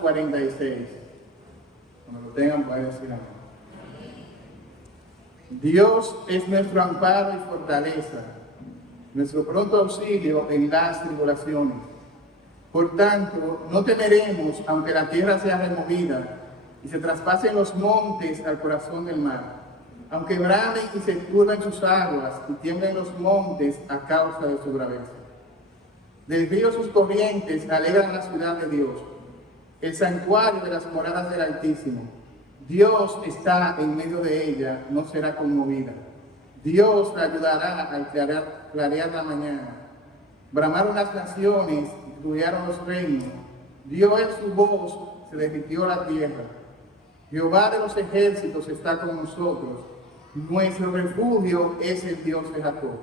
46. Cuando lo tengan, pueden decir amén. Dios es nuestro amparo y fortaleza, nuestro pronto auxilio en las tribulaciones. Por tanto, no temeremos, aunque la tierra sea removida y se traspasen los montes al corazón del mar, aunque bramen y se turben sus aguas y tiemblen los montes a causa de su braveza. Del río sus corrientes alegran la ciudad de Dios, el santuario de las moradas del Altísimo. Dios está en medio de ella, no será conmovida. Dios la ayudará al clarear la mañana. Bramaron las naciones, rugiaron los reinos. Dio él su voz, se derritió la tierra. Jehová de los ejércitos está con nosotros. Nuestro refugio es el Dios de Jacob.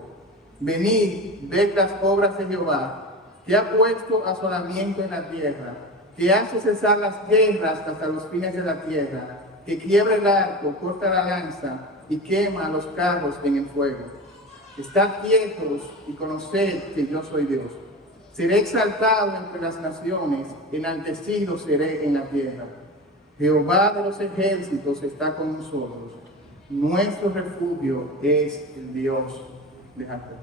Venid, ved las obras de Jehová, que ha puesto asolamiento en la tierra, que hace cesar las guerras hasta los fines de la tierra, que quiebra el arco, corta la lanza y quema los carros en el fuego. Estad quietos y conoced que yo soy Dios. Seré exaltado entre las naciones, enaltecido seré en la tierra. Jehová de los ejércitos está con nosotros. Nuestro refugio es el Dios de Jacob.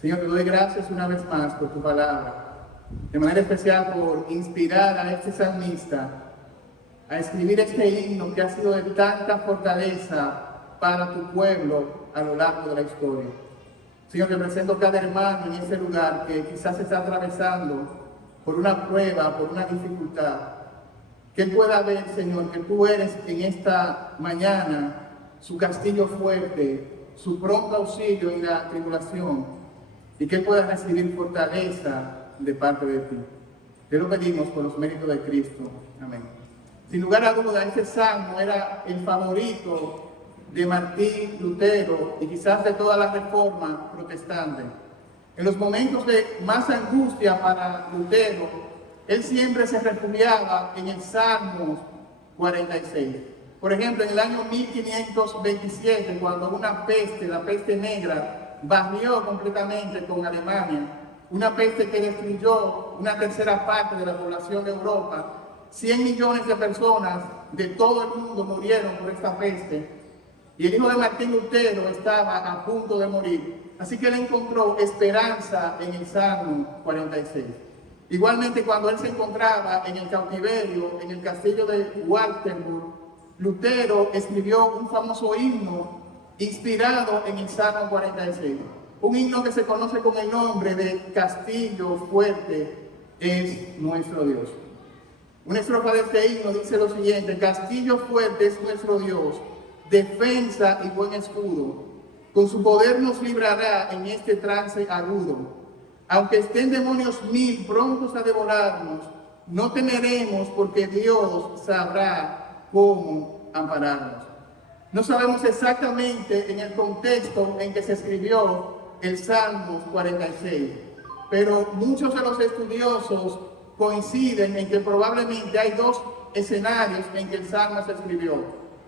Señor, te doy gracias una vez más por tu palabra, de manera especial por inspirar a este salmista a escribir este himno que ha sido de tanta fortaleza para tu pueblo a lo largo de la historia. Señor, te presento cada hermano en este lugar que quizás está atravesando por una prueba, por una dificultad. Que él pueda ver, Señor, que tú eres en esta mañana su castillo fuerte, su pronto auxilio en la tribulación, y que él pueda recibir fortaleza de parte de ti. Te lo pedimos por los méritos de Cristo. Amén. Sin lugar a duda, este salmo era el favorito de Martín Lutero y quizás de toda la reforma protestante. En los momentos de más angustia para Lutero, él siempre se refugiaba en el Salmo 46. Por ejemplo, en el año 1527, cuando una peste, la peste negra, barrió completamente con Alemania, una peste que destruyó una tercera parte de la población de Europa, 100 millones de personas de todo el mundo murieron por esta peste, y el hijo de Martín Lutero estaba a punto de morir. Así que él encontró esperanza en el Salmo 46. Igualmente, cuando él se encontraba en el cautiverio, en el castillo de Wartburg, Lutero escribió un famoso himno inspirado en el Salmo 46. Un himno que se conoce con el nombre de Castillo Fuerte es nuestro Dios. Una estrofa de este himno dice lo siguiente: Castillo fuerte es nuestro Dios, defensa y buen escudo. Con su poder nos librará en este trance agudo. Aunque estén demonios 1000 prontos a devorarnos, no temeremos porque Dios sabrá cómo ampararnos. No sabemos exactamente en el contexto en que se escribió el Salmo 46, pero muchos de los estudiosos coinciden en que probablemente hay dos escenarios en que el Salmo se escribió.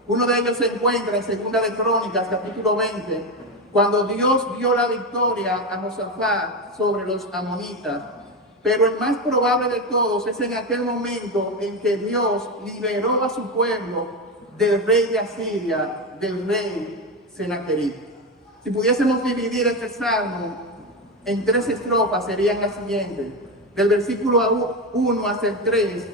Uno de ellos se encuentra en Segunda de Crónicas, capítulo 20, cuando Dios dio la victoria a Josafat sobre los amonitas. Pero el más probable de todos es en aquel momento en que Dios liberó a su pueblo del rey de Asiria, del rey Sennacherib. Si pudiésemos dividir este salmo en 3 estrofas, serían las siguientes. Del versículo 1 hasta el 3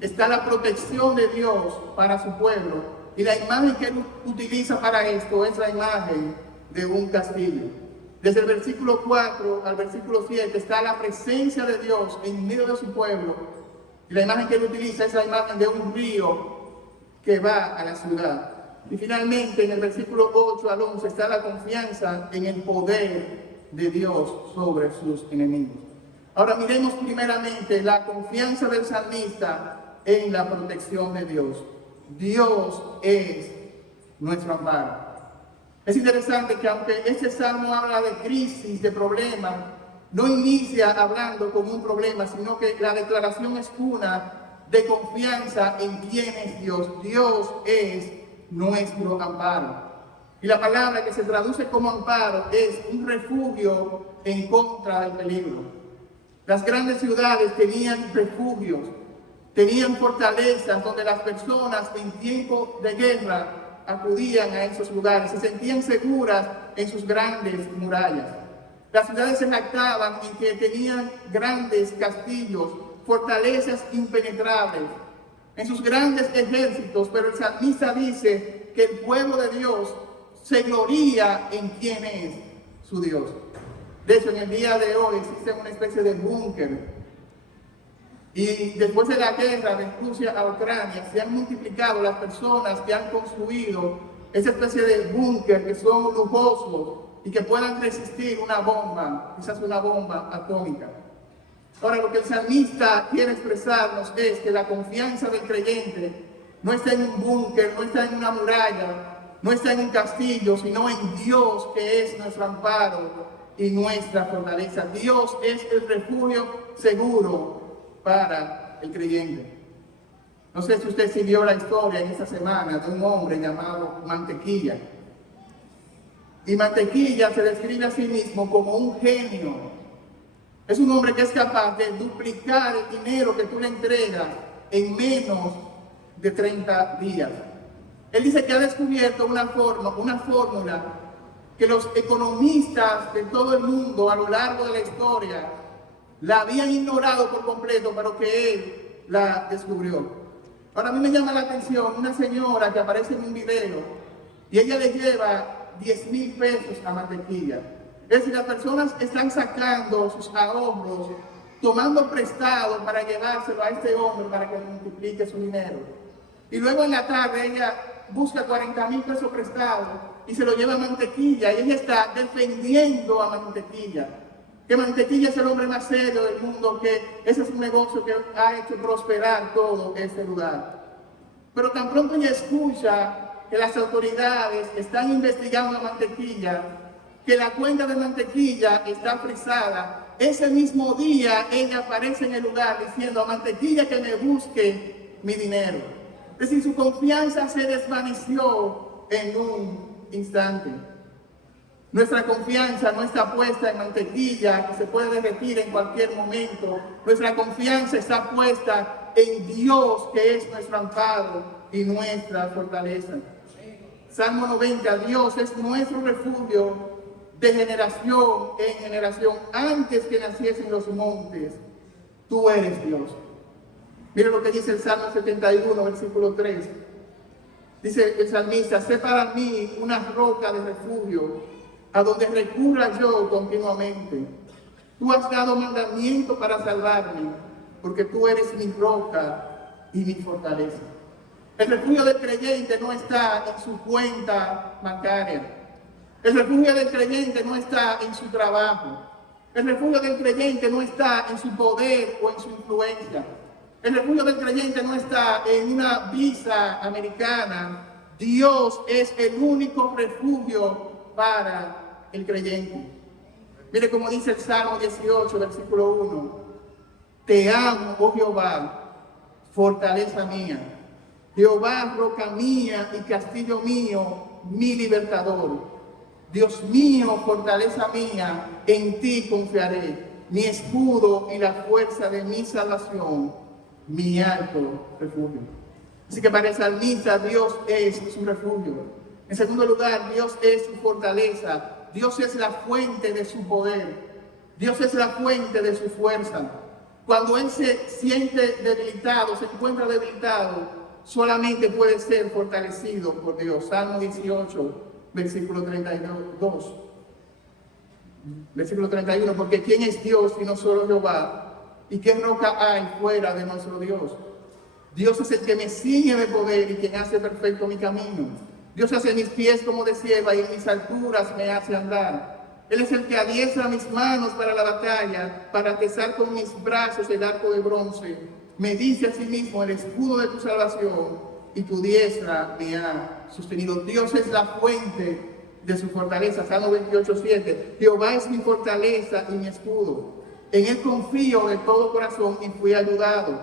está la protección de Dios para su pueblo, y la imagen que él utiliza para esto es la imagen de un castillo. Desde el versículo 4 al versículo 7 está la presencia de Dios en medio de su pueblo, y la imagen que él utiliza es la imagen de un río que va a la ciudad. Y finalmente en el versículo 8 al 11 está la confianza en el poder de Dios sobre sus enemigos. Ahora miremos primeramente la confianza del salmista en la protección de Dios. Dios es nuestro amparo. Es interesante que aunque este salmo habla de crisis, de problemas, no inicia hablando como un problema, sino que la declaración es una de confianza en quién es Dios. Dios es nuestro amparo. Y la palabra que se traduce como amparo es un refugio en contra del peligro. Las grandes ciudades tenían refugios. tenían fortalezas donde las personas en tiempo de guerra acudían a esos lugares, se sentían seguras en sus grandes murallas. Las ciudades se jactaban en que tenían grandes castillos, fortalezas impenetrables, en sus grandes ejércitos, pero el salmista dice que el pueblo de Dios se gloría en quién es su Dios. De hecho, en el día de hoy existe una especie de búnker. Y después de la guerra de Rusia a Ucrania, se han multiplicado las personas que han construido esa especie de búnker que son lujosos y que puedan resistir una bomba, quizás una bomba atómica. Ahora, lo que el salmista quiere expresarnos es que la confianza del creyente no está en un búnker, no está en una muralla, no está en un castillo, sino en Dios, que es nuestro amparo y nuestra fortaleza. Dios es el refugio seguro para el creyente. No sé si usted siguió la historia en esta semana de un hombre llamado Mantequilla. Y Mantequilla se describe a sí mismo como un genio. Es un hombre que es capaz de duplicar el dinero que tú le entregas en menos de 30 días. Él dice que ha descubierto una fórmula que los economistas de todo el mundo a lo largo de la historia la habían ignorado por completo, pero que él la descubrió. Ahora, a mí me llama la atención una señora que aparece en un video y ella le lleva 10,000 pesos a Mantequilla. Es decir, las personas están sacando sus ahorros, tomando prestado para llevárselo a este hombre para que multiplique su dinero. Y luego en la tarde ella busca 40,000 pesos prestados y se lo lleva a Mantequilla, y ella está defendiendo a Mantequilla. Que Mantequilla es el hombre más serio del mundo, que ese es un negocio que ha hecho prosperar todo este lugar. Pero tan pronto ella escucha que las autoridades están investigando a Mantequilla, que la cuenta de Mantequilla está frisada, ese mismo día ella aparece en el lugar diciendo a Mantequilla que me busque mi dinero. Es decir, su confianza se desvaneció en un instante. Nuestra confianza no está puesta en Mantequilla, que se puede derretir en cualquier momento. Nuestra confianza está puesta en Dios, que es nuestro amparo y nuestra fortaleza. Salmo 90, Dios es nuestro refugio de generación en generación. Antes que naciesen los montes, tú eres Dios. Mira lo que dice el Salmo 71, versículo 3. Dice el salmista: sé para mí una roca de refugio, a donde recurra yo continuamente. Tú has dado mandamiento para salvarme, porque tú eres mi roca y mi fortaleza. El refugio del creyente no está en su cuenta bancaria. El refugio del creyente no está en su trabajo. El refugio del creyente no está en su poder o en su influencia. El refugio del creyente no está en una visa americana. Dios es el único refugio para el creyente. Mire cómo dice el Salmo 18, versículo 1. Te amo, oh Jehová, fortaleza mía. Jehová, roca mía y castillo mío, mi libertador. Dios mío, fortaleza mía, en ti confiaré, mi escudo y la fuerza de mi salvación, mi alto refugio. Así que para el salmista, Dios es su refugio. En segundo lugar, Dios es su fortaleza. Dios es la fuente de su poder. Dios es la fuente de su fuerza. Cuando él se siente debilitado, se encuentra debilitado, solamente puede ser fortalecido por Dios. Salmo 18, versículo 32. Versículo 31, porque ¿quién es Dios sino solo Jehová? ¿Y qué roca hay fuera de nuestro Dios? Dios es el que me ciñe de poder y quien hace perfecto mi camino. Dios hace mis pies como de cierva y en mis alturas me hace andar. Él es el que adiestra mis manos para la batalla, para atesar con mis brazos el arco de bronce. Me dice a sí mismo: el escudo de tu salvación y tu diestra me ha sostenido. Dios es la fuente de su fortaleza. Salmo 28:7. Jehová es mi fortaleza y mi escudo. En él confío de todo corazón y fui ayudado.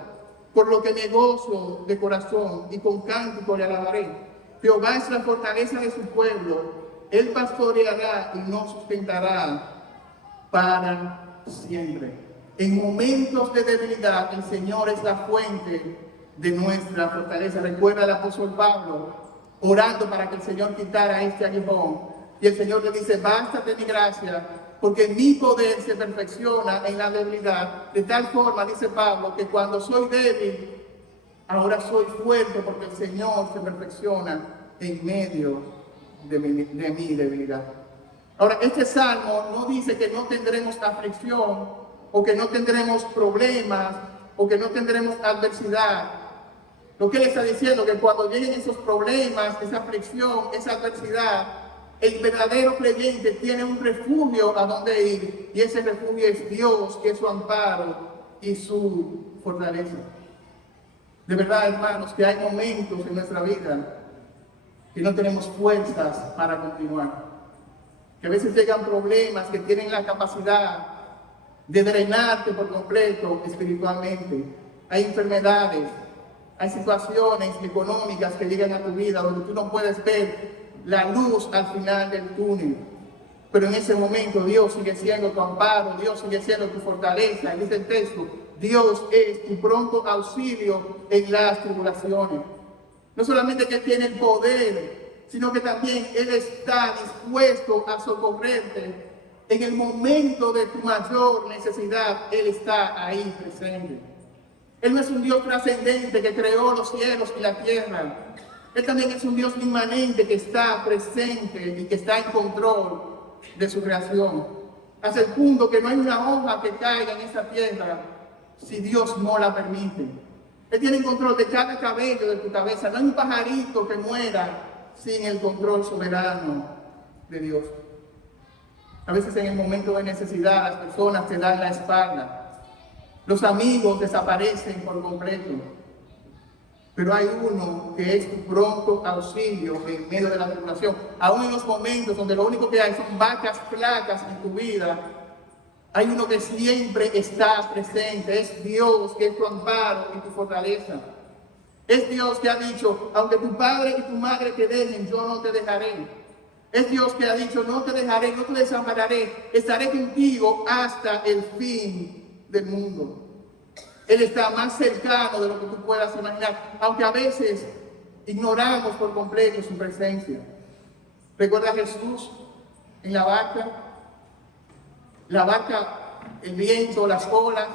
Por lo que me gozo de corazón y con cántico le alabaré. Jehová es la fortaleza de su pueblo. Él pastoreará y nos sustentará para siempre. En momentos de debilidad, el Señor es la fuente de nuestra fortaleza. Recuerda al apóstol Pablo orando para que el Señor quitara este aguijón. Y el Señor le dice, bástate mi gracia, porque mi poder se perfecciona en la debilidad. De tal forma, dice Pablo, que cuando soy débil, ahora soy fuerte, porque el Señor se perfecciona en medio de mi debilidad. Ahora, este salmo no dice que no tendremos aflicción, o que no tendremos problemas, o que no tendremos adversidad. Lo que él está diciendo es que cuando lleguen esos problemas, esa aflicción, esa adversidad, el verdadero creyente tiene un refugio a donde ir, y ese refugio es Dios, que es su amparo y su fortaleza. De verdad, hermanos, que hay momentos en nuestra vida que no tenemos fuerzas para continuar. Que a veces llegan problemas que tienen la capacidad de drenarte por completo espiritualmente. Hay enfermedades, hay situaciones económicas que llegan a tu vida donde tú no puedes ver la luz al final del túnel. Pero en ese momento Dios sigue siendo tu amparo, Dios sigue siendo tu fortaleza. Dice el texto, Dios es tu pronto auxilio en las tribulaciones. No solamente que tiene el poder, sino que también Él está dispuesto a socorrerte. En el momento de tu mayor necesidad, Él está ahí presente. Él no es un Dios trascendente que creó los cielos y la tierra. Él también es un Dios inmanente que está presente y que está en control de su creación. Hasta el punto que no hay una hoja que caiga en esa tierra si Dios no la permite. Él tiene control de cada cabello de tu cabeza. No hay un pajarito que muera sin el control soberano de Dios. A veces en el momento de necesidad las personas te dan la espalda. Los amigos desaparecen por completo. Pero hay uno que es tu pronto auxilio en medio de la tribulación. Aún en los momentos donde lo único que hay son vacas flacas en tu vida, hay uno que siempre está presente. Es Dios, que es tu amparo y tu fortaleza. Es Dios que ha dicho, aunque tu padre y tu madre te dejen, yo no te dejaré. Es Dios que ha dicho, no te dejaré, no te desampararé, estaré contigo hasta el fin del mundo. Él está más cercano de lo que tú puedas imaginar, aunque a veces ignoramos por completo su presencia. ¿Recuerda a Jesús en la barca? La barca, el viento, las olas,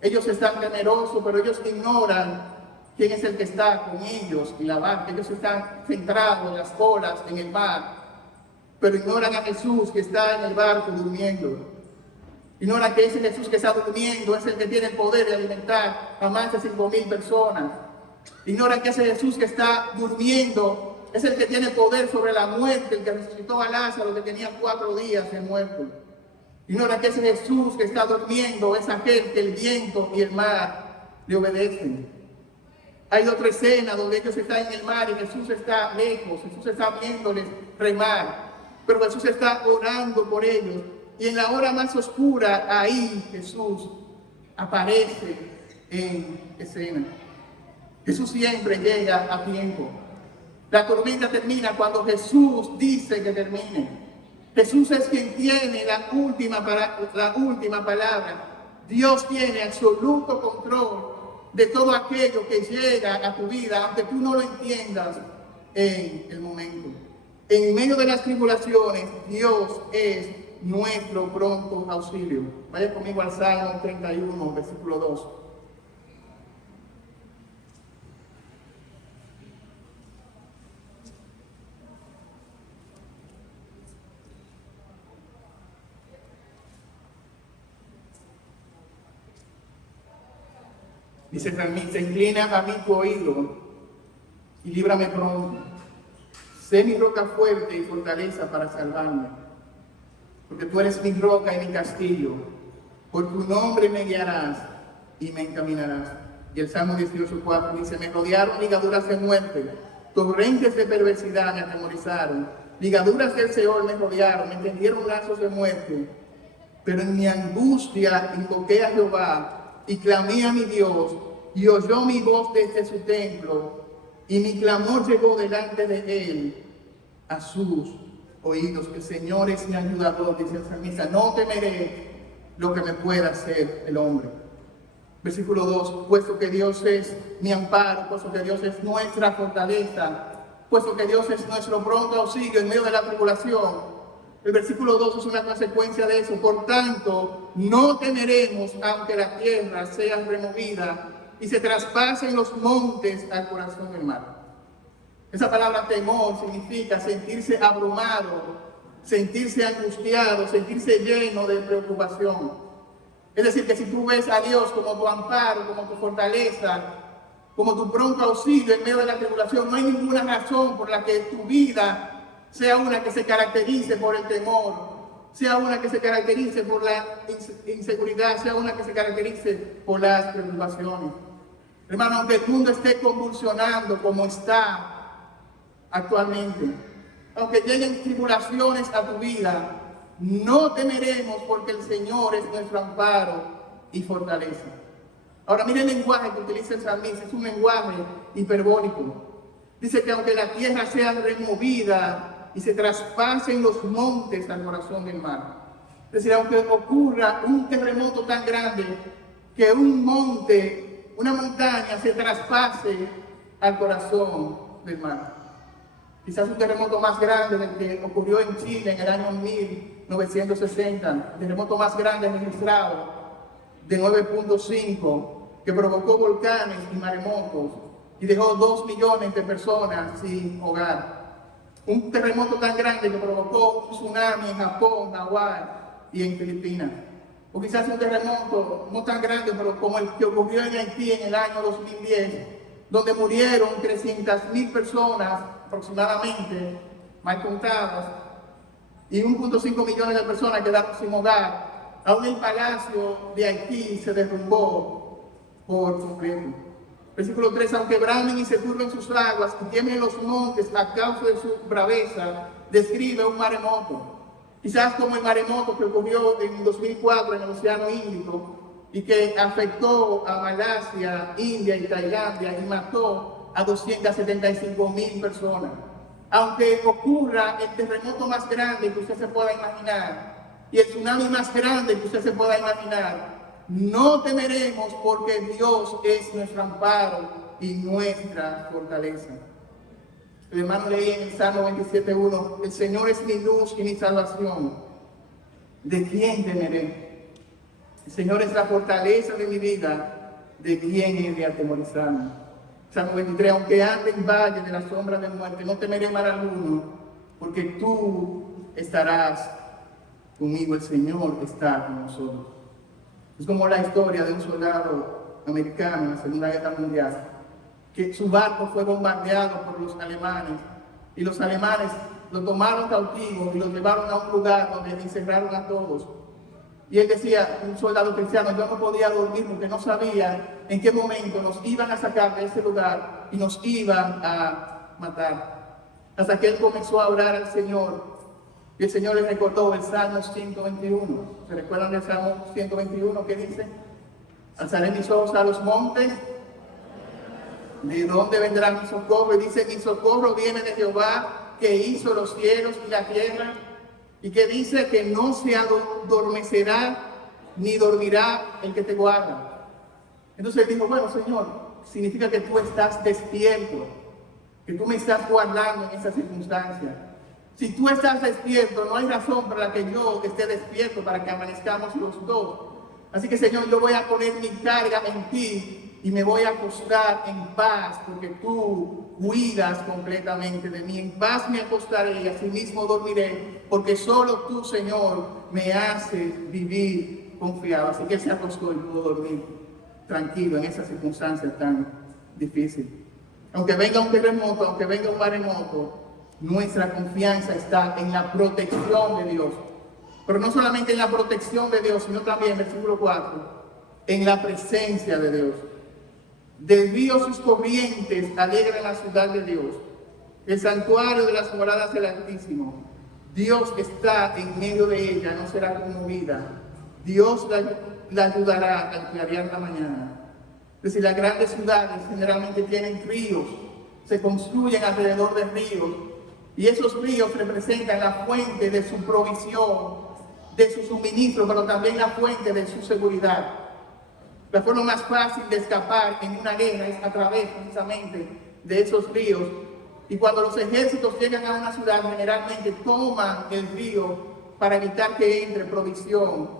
ellos están temerosos, pero ellos ignoran quién es el que está con ellos en la barca. Ellos están centrados en las olas, en el mar, pero ignoran a Jesús que está en el barco durmiendo. Ignoran que ese Jesús que está durmiendo es el que tiene el poder de alimentar a más de 5,000 personas. Ignoran que ese Jesús que está durmiendo es el que tiene poder sobre la muerte, el que resucitó a Lázaro que tenía 4 días de muerto. Ignoran que ese Jesús que está durmiendo es aquel que el viento y el mar le obedecen. Hay otra escena donde ellos están en el mar y Jesús está lejos, Jesús está viéndoles remar, pero Jesús está orando por ellos. Y en la hora más oscura, ahí Jesús aparece en escena. Jesús siempre llega a tiempo. La tormenta termina cuando Jesús dice que termine. Jesús es quien tiene la última palabra. Dios tiene absoluto control de todo aquello que llega a tu vida, aunque tú no lo entiendas en el momento. En medio de las tribulaciones, Dios es nuestro pronto auxilio. Vaya conmigo al Salmo 31, versículo 2. Dice también, se inclina a mí tu oído y líbrame pronto. Sé mi roca fuerte y fortaleza para salvarme. Porque tú eres mi roca y mi castillo. Por tu nombre me guiarás y me encaminarás. Y el Salmo 18:4 dice, me rodearon ligaduras de muerte, torrentes de perversidad me atemorizaron, ligaduras del Seol me rodearon, me tendieron lazos de muerte. Pero en mi angustia invoqué a Jehová y clamé a mi Dios, y oyó mi voz desde su templo, y mi clamor llegó delante de él a sus oídos. Que el Señor es mi ayudador, dice el salmista, no temeré lo que me pueda hacer el hombre. Versículo 2, puesto que Dios es mi amparo, puesto que Dios es nuestra fortaleza, puesto que Dios es nuestro pronto auxilio en medio de la tribulación. El versículo 2 es una consecuencia de eso. Por tanto, no temeremos aunque la tierra sea removida y se traspasen los montes al corazón del mar. Esa palabra temor significa sentirse abrumado, sentirse angustiado, sentirse lleno de preocupación. Es decir, que si tú ves a Dios como tu amparo, como tu fortaleza, como tu pronto auxilio en medio de la tribulación, no hay ninguna razón por la que tu vida sea una que se caracterice por el temor, sea una que se caracterice por la inseguridad, sea una que se caracterice por las preocupaciones. Hermano, aunque el mundo esté convulsionando como está actualmente, aunque lleguen tribulaciones a tu vida, no temeremos porque el Señor es nuestro amparo y fortaleza. Ahora mire el lenguaje que utiliza el salmista, es un lenguaje hiperbólico. Dice que aunque la tierra sea removida y se traspasen los montes al corazón del mar. Es decir, aunque ocurra un terremoto tan grande que un monte, una montaña se traspase al corazón del mar. Quizás un terremoto más grande del que ocurrió en Chile en el año 1960, el terremoto más grande registrado de 9.5, que provocó volcanes y maremotos y dejó 2 millones de personas sin hogar. Un terremoto tan grande que provocó un tsunami en Japón, Hawái y en Filipinas. O quizás un terremoto no tan grande, pero como el que ocurrió en Haití en el año 2010, donde murieron 300.000 personas aproximadamente, mal contadas, y 1.5 millones de personas quedaron sin hogar. Aún el palacio de Haití se derrumbó por completo. Versículo 3, aunque bramen y se turben sus aguas y tiemblen los montes a causa de su braveza, describe un maremoto. Quizás como el maremoto que ocurrió en 2004 en el Océano Índico y que afectó a Malasia, India y Tailandia y mató a 275.000 personas. Aunque ocurra el terremoto más grande que usted se pueda imaginar y el tsunami más grande que usted se pueda imaginar, no temeremos porque Dios es nuestro amparo y nuestra fortaleza. El hermano leía en el Salmo 27.1, el Señor es mi luz y mi salvación. ¿De quién temeré? El Señor es la fortaleza de mi vida. ¿De quién he de atemorizarme? Salmo 23, aunque ande en valle de la sombra de muerte, no temeré mal alguno, porque tú estarás conmigo, el Señor está con nosotros. Es como la historia de un soldado americano en la Segunda Guerra Mundial, que su barco fue bombardeado por los alemanes, y los alemanes lo tomaron cautivo y lo llevaron a un lugar donde encerraron a todos. Y él decía, un soldado cristiano, yo no podía dormir porque no sabía en qué momento nos iban a sacar de ese lugar y nos iban a matar. Hasta que él comenzó a orar al Señor. Y el Señor le recordó el Salmo 121. ¿Se recuerdan del Salmo 121 que dice? Alzaré mis ojos a los montes. ¿De dónde vendrá mi socorro? Y dice, mi socorro viene de Jehová, que hizo los cielos y la tierra. Y que dice que no se adormecerá ni dormirá el que te guarda. Entonces él dijo, bueno, Señor, significa que tú estás despierto, que tú me estás guardando en esa circunstancia. Si tú estás despierto, no hay razón para la que yo esté despierto, para que amanezcamos los dos. Así que, Señor, yo voy a poner mi carga en ti y me voy a acostar en paz, porque tú cuidas completamente de mí. En paz me acostaré y asimismo dormiré, porque solo tú, Señor, me haces vivir confiado. Así que él se acostó y pudo dormir tranquilo en esa circunstancia tan difícil. Aunque venga un terremoto, aunque venga un maremoto, nuestra confianza está en la protección de Dios. Pero no solamente en la protección de Dios, sino también, versículo 4, en la presencia de Dios. Del río sus corrientes alegran la ciudad de Dios, el santuario de las moradas del Altísimo. Dios está en medio de ella, no será conmovida. Dios la ayudará al clarear la mañana. Es decir, las grandes ciudades generalmente tienen ríos, se construyen alrededor de ríos, y esos ríos representan la fuente de su provisión, de su suministro, pero también la fuente de su seguridad. La forma más fácil de escapar en una guerra es a través precisamente de esos ríos. Y cuando los ejércitos llegan a una ciudad, generalmente toman el río para evitar que entre provisión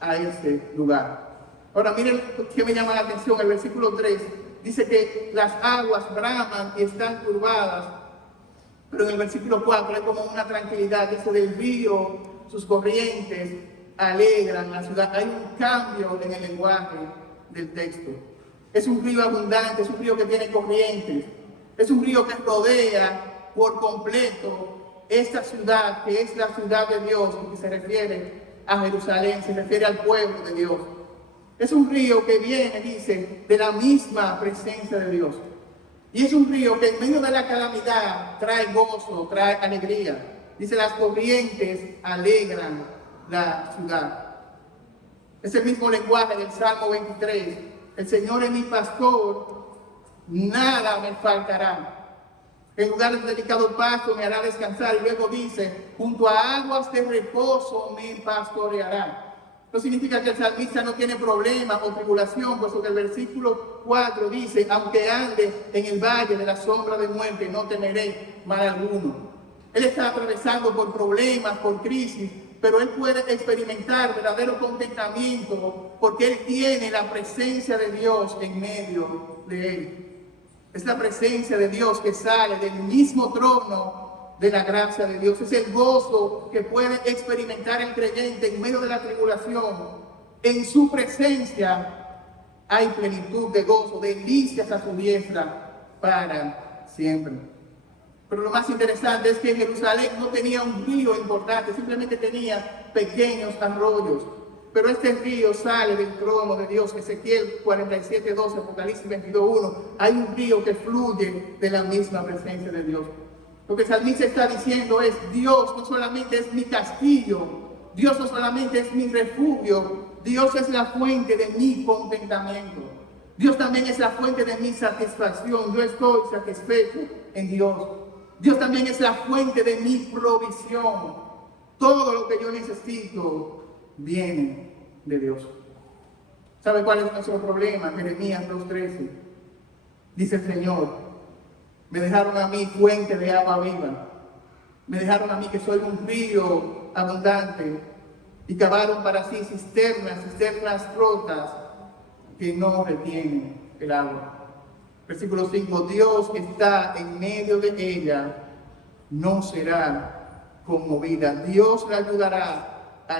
a ese lugar. Ahora miren qué me llama la atención, el versículo 3 dice que las aguas braman y están turbadas, pero en el versículo 4 hay como una tranquilidad, dice del río, sus corrientes alegran la ciudad. Hay un cambio en el lenguaje del texto. Es un río abundante, es un río que tiene corrientes, es un río que rodea por completo esta ciudad, que es la ciudad de Dios, y que se refiere a Jerusalén, se refiere al pueblo de Dios. Es un río que viene, dice, de la misma presencia de Dios. Y es un río que en medio de la calamidad trae gozo, trae alegría. Dice, las corrientes alegran la ciudad. Es el mismo lenguaje del Salmo 23. El Señor es mi pastor, nada me faltará. En lugar de delicado pasto me hará descansar. Y luego dice, junto a aguas de reposo me pastoreará. No significa que el salmista no tiene problema o tribulación, puesto que el versículo 4 dice, aunque ande en el valle de la sombra de muerte, no temeré mal alguno. Él está atravesando por problemas, por crisis, pero él puede experimentar verdadero contentamiento porque él tiene la presencia de Dios en medio de él. Es la presencia de Dios que sale del mismo trono de la gracia de Dios. Es el gozo que puede experimentar el creyente en medio de la tribulación. En su presencia hay plenitud de gozo, delicias a su diestra para siempre. Pero lo más interesante es que Jerusalén no tenía un río importante, simplemente tenía pequeños arroyos. Pero este río sale del trono de Dios. Ezequiel 47:12, Apocalipsis 22:1. Hay un río que fluye de la misma presencia de Dios. Lo que el salmista está diciendo es, Dios no solamente es mi castillo, Dios no solamente es mi refugio, Dios es la fuente de mi contentamiento. Dios también es la fuente de mi satisfacción. Yo estoy satisfecho en Dios. Dios también es la fuente de mi provisión. Todo lo que yo necesito viene de Dios. ¿Sabe cuál es nuestro problema? Jeremías 2:13. Dice el Señor, me dejaron a mí fuente de agua viva. Me dejaron a mí que soy un río abundante. Y cavaron para sí cisternas rotas que no retienen el agua. Versículo 5. Dios está en medio de ella, no será conmovida. Dios la ayudará a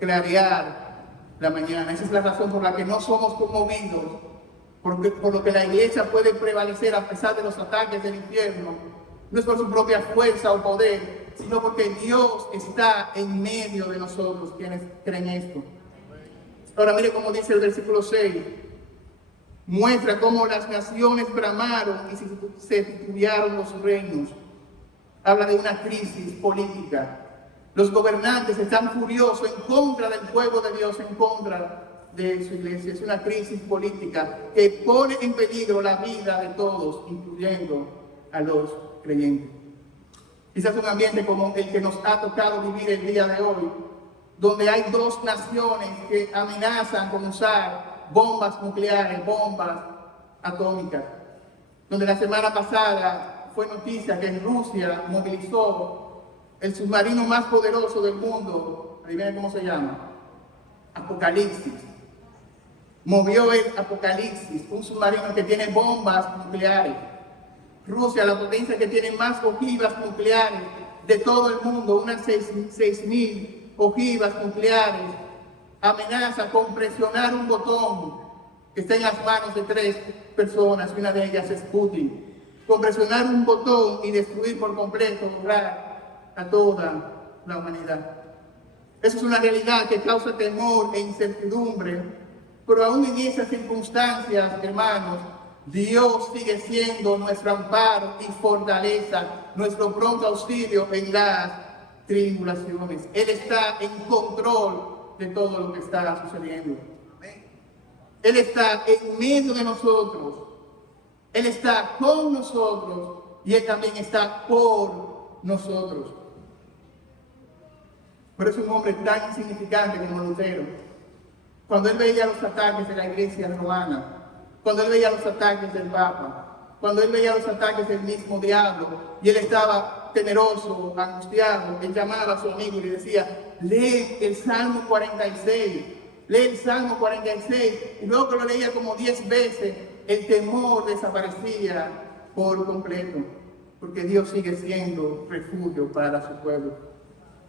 clarear la mañana. Esa es la razón por la que no somos conmovidos. Por lo que la iglesia puede prevalecer a pesar de los ataques del infierno, no es por su propia fuerza o poder, sino porque Dios está en medio de nosotros, quienes creen esto. Ahora mire cómo dice el versículo 6, muestra cómo las naciones bramaron y se titubearon los reinos. Habla de una crisis política. Los gobernantes están furiosos en contra del pueblo de Dios, en contra de su iglesia. Es una crisis política que pone en peligro la vida de todos, incluyendo a los creyentes. Quizás un ambiente como el que nos ha tocado vivir el día de hoy, donde hay dos naciones que amenazan con usar bombas nucleares, bombas atómicas, donde la semana pasada fue noticia que en Rusia movilizó el submarino más poderoso del mundo. Adivinen cómo se llama: Apocalipsis. Movió el Apocalipsis, un submarino que tiene bombas nucleares. Rusia, la potencia que tiene más ojivas nucleares de todo el mundo, unas 6.000 ojivas nucleares, amenaza con presionar un botón que está en las manos de 3 personas, y una de ellas es Putin. Con presionar un botón y destruir por completo, lograr a toda la humanidad. Eso es una realidad que causa temor e incertidumbre. Pero aún en esas circunstancias, hermanos, Dios sigue siendo nuestro amparo y fortaleza, nuestro pronto auxilio en las tribulaciones. Él está en control de todo lo que está sucediendo. Él está en medio de nosotros. Él está con nosotros y Él también está por nosotros. Pero es un hombre tan insignificante como Lutero. Cuando él veía los ataques de la iglesia romana, cuando él veía los ataques del Papa, cuando él veía los ataques del mismo diablo, y él estaba temeroso, angustiado, él llamaba a su amigo y le decía, lee el Salmo 46, lee el Salmo 46, y luego que lo leía como 10 veces, el temor desaparecía por completo, porque Dios sigue siendo refugio para su pueblo.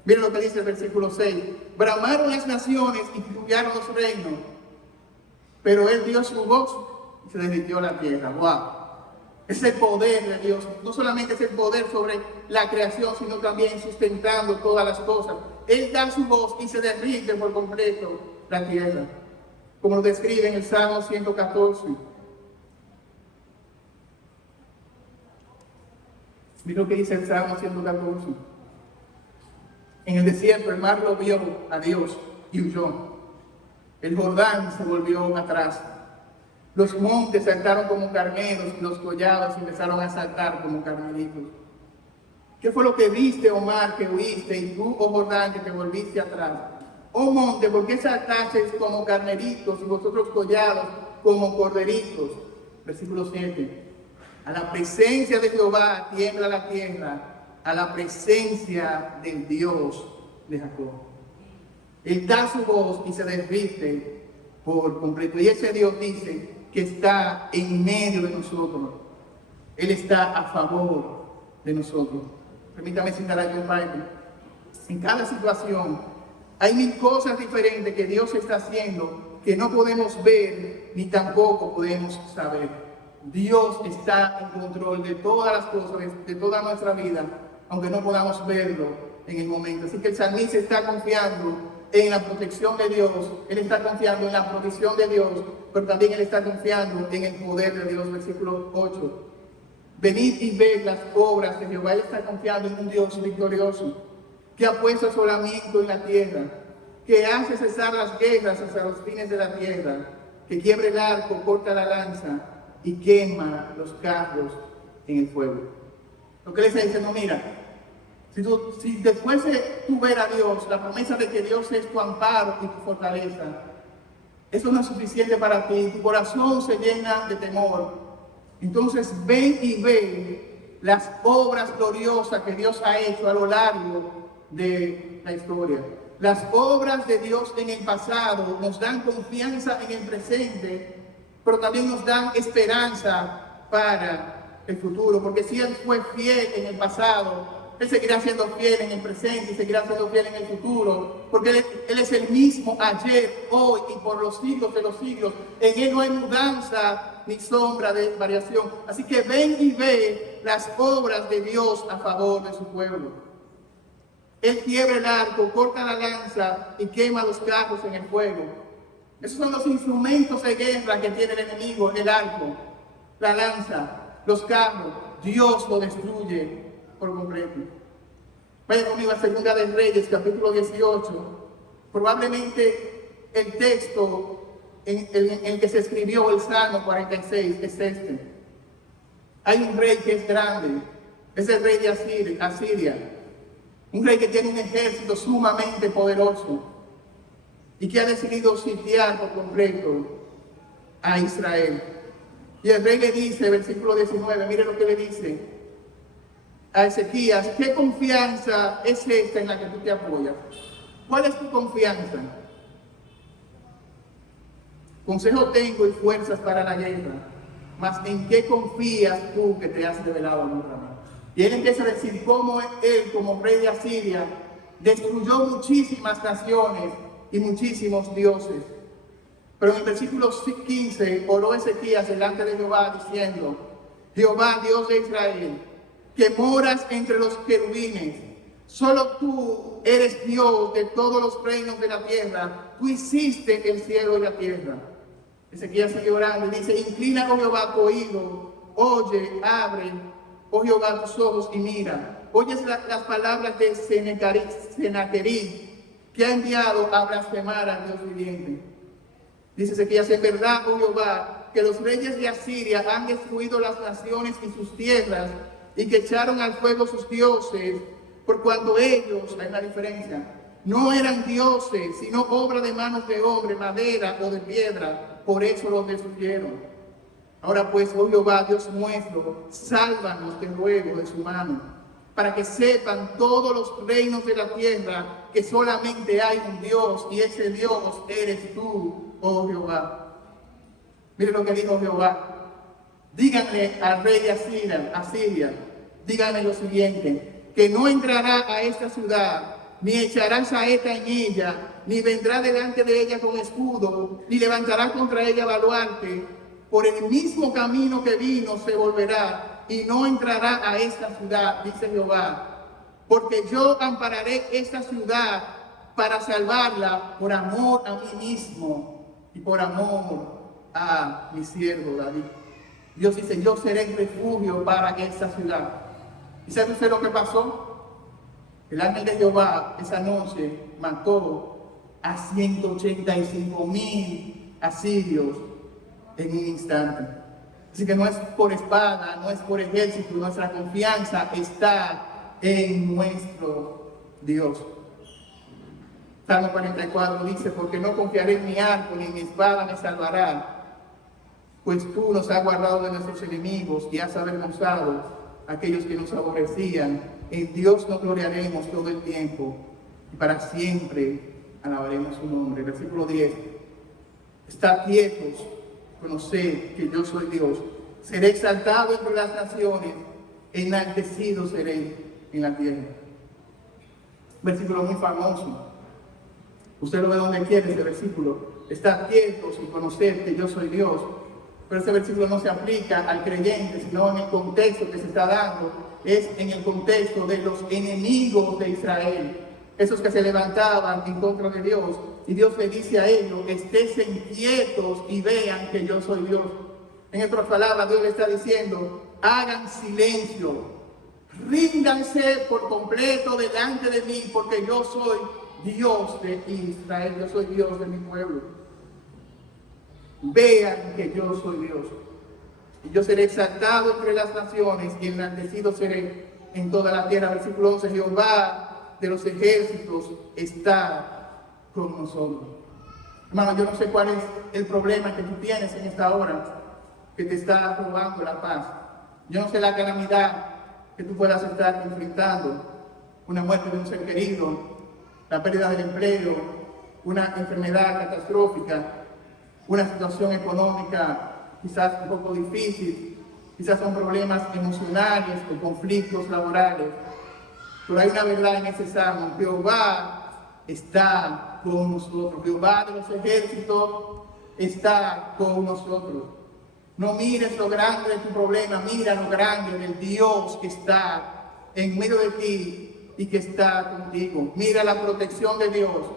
Miren lo que dice el versículo 6. Bramaron las naciones y titubearon los reinos, pero él dio su voz y se derritió la tierra. ¡Wow! Es el poder de Dios. No solamente es el poder sobre la creación, sino también sustentando todas las cosas. Él da su voz y se derrite por completo la tierra, como lo describe en el Salmo 114. Miren lo que dice el Salmo 114. En el desierto el mar lo vio a Dios y huyó. El Jordán se volvió atrás. Los montes saltaron como carneros y los collados empezaron a saltar como carneritos. ¿Qué fue lo que viste, oh mar, que huiste, y tú, oh Jordán, que te volviste atrás? Oh monte, ¿por qué saltasteis como carneritos y vosotros collados como corderitos? Versículo 7. A la presencia de Jehová tiembla la tierra, a la presencia del Dios de Jacob. Él da su voz y se derrite por completo. Y ese Dios dice que está en medio de nosotros. Él está a favor de nosotros. Permítame citar a John Piper. En cada situación hay 1000 cosas diferentes que Dios está haciendo que no podemos ver ni tampoco podemos saber. Dios está en control de todas las cosas, de toda nuestra vida, aunque no podamos verlo en el momento. Así que el salmista está confiando en la protección de Dios, él está confiando en la provisión de Dios, pero también él está confiando en el poder de Dios. Versículo 8. Venid y ved las obras de Jehová. Él está confiando en un Dios victorioso, que ha puesto asolamiento en la tierra, que hace cesar las guerras hasta los fines de la tierra, que quiebra el arco, corta la lanza y quema los carros en el fuego. Lo que le está diciendo, mira, si después de tú ver a Dios, la promesa de que Dios es tu amparo y tu fortaleza, eso no es suficiente para ti, tu corazón se llena de temor. Entonces ven y ve las obras gloriosas que Dios ha hecho a lo largo de la historia. Las obras de Dios en el pasado nos dan confianza en el presente, pero también nos dan esperanza para el futuro, porque si Él fue fiel en el pasado, Él seguirá siendo fiel en el presente y seguirá siendo fiel en el futuro, porque Él es el mismo ayer, hoy y por los siglos de los siglos. En Él no hay mudanza ni sombra de variación. Así que ven y ve las obras de Dios a favor de su pueblo. Él quiebra el arco, corta la lanza y quema los carros en el fuego. Esos son los instrumentos de guerra que tiene el enemigo: el arco, la lanza, los carros. Dios lo destruye por completo. Vaya conmigo a Segunda de Reyes, capítulo 18. Probablemente el texto en el que se escribió el Salmo 46 es este. Hay un rey que es grande, es el rey de Asiria. Un rey que tiene un ejército sumamente poderoso y que ha decidido sitiar por completo a Israel. Y el rey le dice, versículo 19, mire lo que le dice a Ezequías: ¿qué confianza es esta en la que tú te apoyas? ¿Cuál es tu confianza? Consejo tengo y fuerzas para la guerra, mas ¿en qué confías tú que te has revelado a mí? Y él empieza a decir cómo él, como rey de Asiria, destruyó muchísimas naciones y muchísimos dioses. Pero en el versículo 15 oró Ezequías delante de Jehová diciendo: Jehová, Dios de Israel, que moras entre los querubines, solo tú eres Dios de todos los reinos de la tierra. Tú hiciste el cielo y la tierra. Ezequías sigue orando y dice: inclina, oh Jehová, tu oído, oye, abre, oh Jehová, tus ojos y mira. Oyes las palabras de Senaquerib, que ha enviado a blasfemar al Dios viviente. Dice Ezequías: en verdad, oh Jehová, que los reyes de Asiria han destruido las naciones y sus tierras, y que echaron al fuego sus dioses, por cuanto ellos, hay una diferencia, No eran dioses, sino obra de manos de hombre, madera o de piedra. Por eso los destruyeron. Ahora pues, oh Jehová, Dios nuestro, sálvanos, te ruego, de su mano, para que sepan todos los reinos de la tierra que solamente hay un Dios, y ese Dios eres tú, oh Jehová. Mire lo que dijo Jehová. Díganle al rey de Asiria, díganle lo siguiente, que no entrará a esta ciudad, ni echará saeta en ella, ni vendrá delante de ella con escudo, ni levantará contra ella baluarte. Por el mismo camino que vino se volverá, y no entrará a esta ciudad, dice Jehová. Porque yo ampararé esta ciudad para salvarla por amor a mí mismo y por amor a mi siervo David. Dios dice, yo seré refugio para esta ciudad. ¿Y sabe usted lo que pasó? El ángel de Jehová esa noche mató a 185,000 asirios en un instante. Así que no es por espada, no es por ejército, nuestra confianza está en nuestro Dios. Salmo 44 dice, porque no confiaré en mi arco, ni en mi espada me salvará, pues tú nos has guardado de nuestros enemigos y has avergonzado a aquellos que nos aborrecían. En Dios nos gloriaremos todo el tiempo y para siempre alabaremos su nombre. Versículo 10. Estad quietos, conoced que yo soy Dios. Seré exaltado entre las naciones, enaltecido seré en la tierra. Versículo muy famoso. Usted lo ve donde quiere ese versículo. Estad quietos y conoced que yo soy Dios. Pero ese versículo no se aplica al creyente, sino en el contexto que se está dando. Es en el contexto de los enemigos de Israel. Esos que se levantaban en contra de Dios. Y Dios le dice a ellos, esténse quietos y vean que yo soy Dios. En otras palabras, Dios le está diciendo, hagan silencio. Ríndanse por completo delante de mí, porque yo soy Dios de Israel. Yo soy Dios de mi pueblo. Vean que yo soy Dios. Y yo seré exaltado entre las naciones y enaltecido seré en toda la tierra. Versículo 11. Jehová de los ejércitos está con nosotros. Hermano, yo no sé cuál es el problema que tú tienes en esta hora que te está robando la paz. Yo no sé la calamidad que tú puedas estar enfrentando. Una muerte de un ser querido, la pérdida del empleo, una enfermedad catastrófica, una situación económica quizás un poco difícil, quizás son problemas emocionales o conflictos laborales. Pero hay una verdad en ese salmo: Jehová está con nosotros. Jehová de los ejércitos está con nosotros. No mires lo grande de tu problema, mira lo grande del Dios que está en medio de ti y que está contigo. Mira la protección de Dios,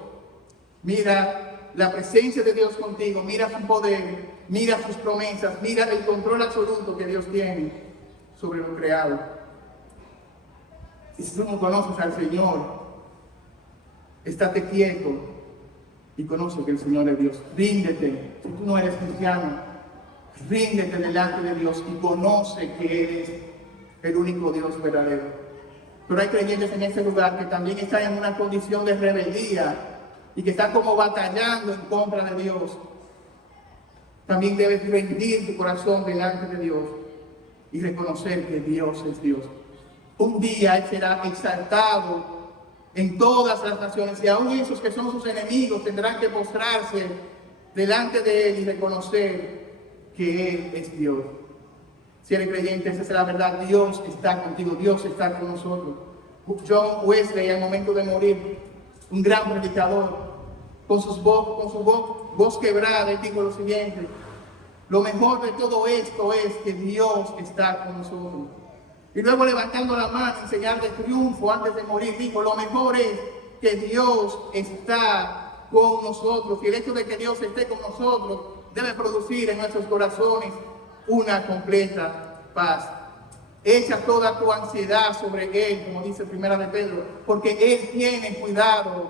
mira la presencia de Dios contigo, mira su poder, mira sus promesas, mira el control absoluto que Dios tiene sobre lo creado. Y si tú no conoces al Señor, estate quieto y conoce que el Señor es Dios. Ríndete. Si tú no eres cristiano, ríndete delante de Dios y conoce que Él es el único Dios verdadero. Pero hay creyentes en este lugar que también están en una condición de rebeldía y que están como batallando en contra de Dios. También debes rendir tu corazón delante de Dios y reconocer que Dios es Dios. Un día Él será exaltado en todas las naciones, y aún esos que son sus enemigos tendrán que postrarse delante de Él y reconocer que Él es Dios. Si eres creyente, esa es la verdad. Dios está contigo, Dios está con nosotros. John Wesley, al momento de morir, un gran predicador, con su voz quebrada, él dijo lo siguiente: lo mejor de todo esto es que Dios está con nosotros. Y luego, levantando la mano en señal de triunfo antes de morir, dijo: lo mejor es que Dios está con nosotros. Y el hecho de que Dios esté con nosotros debe producir en nuestros corazones una completa paz. Echa toda tu ansiedad sobre Él, como dice Primera de Pedro, porque Él tiene cuidado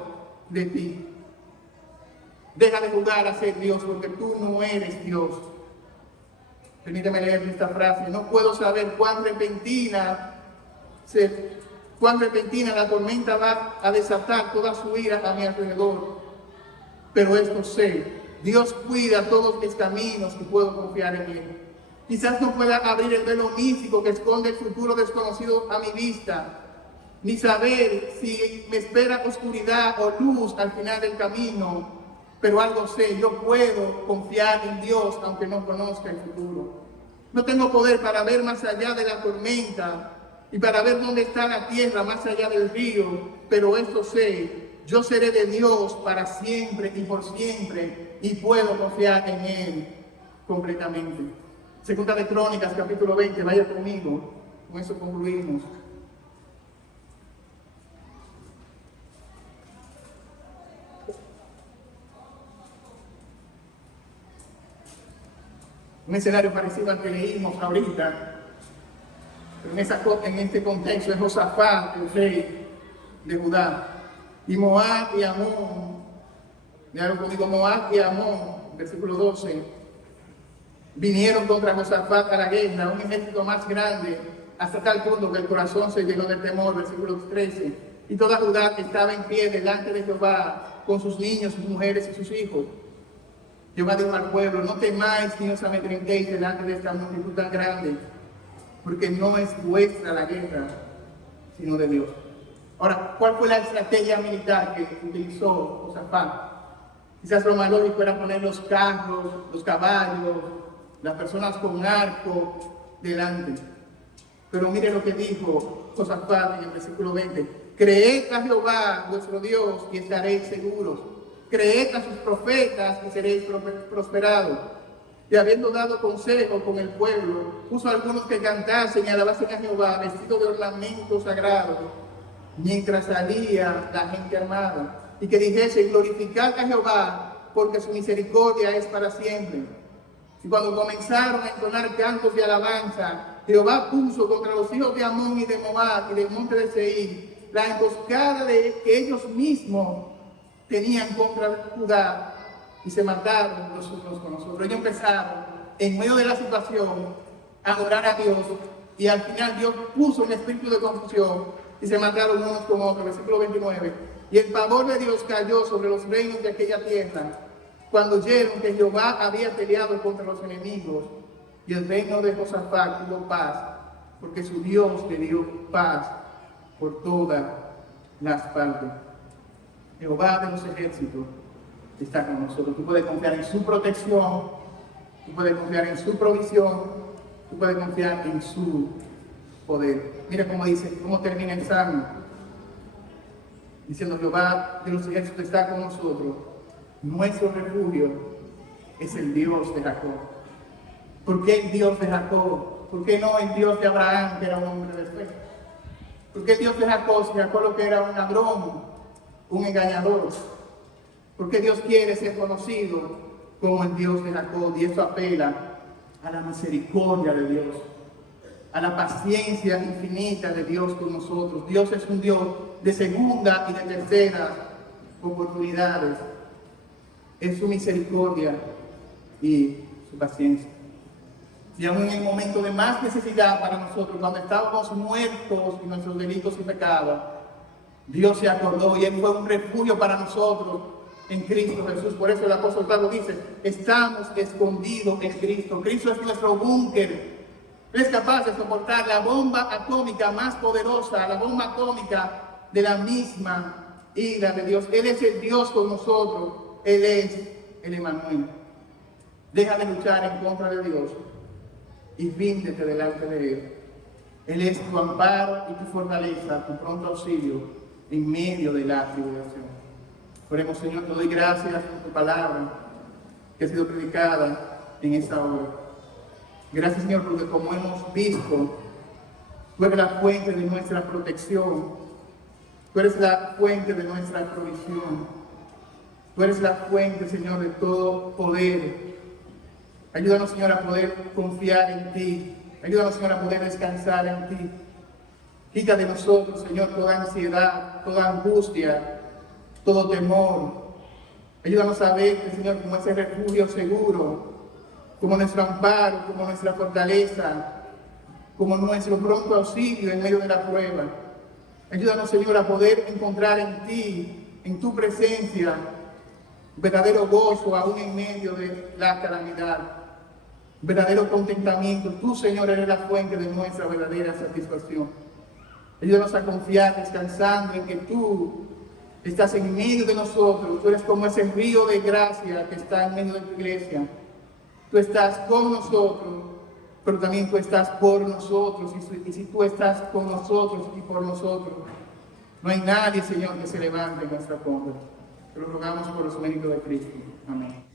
de ti. Deja de jugar a ser Dios, porque tú no eres Dios. Permíteme leer esta frase: no puedo saber cuán repentina cuán repentina la tormenta va a desatar toda su ira a mi alrededor. Pero esto sé, Dios cuida todos mis caminos y puedo confiar en Él. Quizás no pueda abrir el velo místico que esconde el futuro desconocido a mi vista, ni saber si me espera oscuridad o luz al final del camino, pero algo sé, yo puedo confiar en Dios aunque no conozca el futuro. No tengo poder para ver más allá de la tormenta y para ver dónde está la tierra más allá del río, pero esto sé, yo seré de Dios para siempre y por siempre y puedo confiar en Él completamente. Segunda de Crónicas, capítulo 20, vaya conmigo, con eso concluimos. Un escenario parecido al que leímos ahorita, pero en este contexto es Josafat, el rey de Judá, y Moab y Amón, ya lo conmigo, Moab y Amón, versículo 12, vinieron contra Josafat a la guerra, un ejército más grande, hasta tal punto que el corazón se llenó de temor, versículo 13, y toda Judá estaba en pie delante de Jehová, con sus niños, sus mujeres y sus hijos. Jehová dijo al pueblo, no temáis ni os amedrentéis delante de esta multitud tan grande, porque no es vuestra la guerra, sino de Dios. Ahora, ¿cuál fue la estrategia militar que utilizó Josafat? Quizás lo más lógico era poner los carros, los caballos, las personas con arco delante. Pero mire lo que dijo Josafat en el versículo 20. Creed a Jehová, vuestro Dios, y estaréis seguros. Creed a sus profetas y seréis prosperados. Y habiendo dado consejo con el pueblo, puso a algunos que cantasen y alabasen a Jehová, vestidos de ornamentos sagrados, mientras salía la gente armada, y que dijese, glorificad a Jehová, porque su misericordia es para siempre. Y cuando comenzaron a entonar cantos de alabanza, Jehová puso contra los hijos de Amón y de Moab y del monte de Seir la emboscada que ellos mismos tenían contra Judá, y se mataron los unos con los otros. Ellos empezaron, en medio de la situación, a adorar a Dios, y al final Dios puso un espíritu de confusión, y se mataron unos con otros. Versículo 29. Y el pavor de Dios cayó sobre los reinos de aquella tierra, cuando oyeron que Jehová había peleado contra los enemigos, y el reino de Josafat tuvo paz, porque su Dios le dio paz por todas las partes. Jehová de los ejércitos está con nosotros. Tú puedes confiar en su protección, tú puedes confiar en su provisión, tú puedes confiar en su poder. Mira cómo dice, cómo termina el Salmo, diciendo: Jehová de los ejércitos está con nosotros. Nuestro refugio es el Dios de Jacob. ¿Por qué el Dios de Jacob? ¿Por qué no el Dios de Abraham, que era un hombre de fe? ¿Por qué el Dios de Jacob, si Jacob lo que era un ladrón, un engañador? ¿Por qué Dios quiere ser conocido como el Dios de Jacob? Y esto apela a la misericordia de Dios, a la paciencia infinita de Dios con nosotros. Dios es un Dios de segunda y de tercera oportunidades. Es su misericordia y su paciencia. Y aún en el momento de más necesidad para nosotros, cuando estábamos muertos en nuestros delitos y pecados, Dios se acordó y Él fue un refugio para nosotros en Cristo Jesús. Por eso el apóstol Pablo dice: estamos escondidos en Cristo. Cristo es nuestro búnker. Él es capaz de soportar la bomba atómica más poderosa, la bomba atómica de la misma ira de Dios. Él es el Dios con nosotros. Él es el Emmanuel. Deja de luchar en contra de Dios y ríndete delante de Él. Él es tu amparo y tu fortaleza, tu pronto auxilio en medio de la tribulación. Oremos. Señor, te doy gracias por tu palabra que ha sido predicada en esta hora. Gracias, Señor, porque como hemos visto, tú eres la fuente de nuestra protección, tú eres la fuente de nuestra provisión, tú eres la fuente, Señor, de todo poder. Ayúdanos, Señor, a poder confiar en ti. Ayúdanos, Señor, a poder descansar en ti. Quita de nosotros, Señor, toda ansiedad, toda angustia, todo temor. Ayúdanos a verte, Señor, como ese refugio seguro, como nuestro amparo, como nuestra fortaleza, como nuestro pronto auxilio en medio de la prueba. Ayúdanos, Señor, a poder encontrar en ti, en tu presencia, verdadero gozo aún en medio de la calamidad, verdadero contentamiento. Tú, Señor, eres la fuente de nuestra verdadera satisfacción. Ayúdanos a confiar descansando en que tú estás en medio de nosotros. Tú eres como ese río de gracia que está en medio de tu iglesia. Tú estás con nosotros, pero también tú estás por nosotros. Y si tú estás con nosotros y por nosotros, no hay nadie, Señor, que se levante en nuestra contra. Te lo rogamos por los méritos de Cristo. Amén.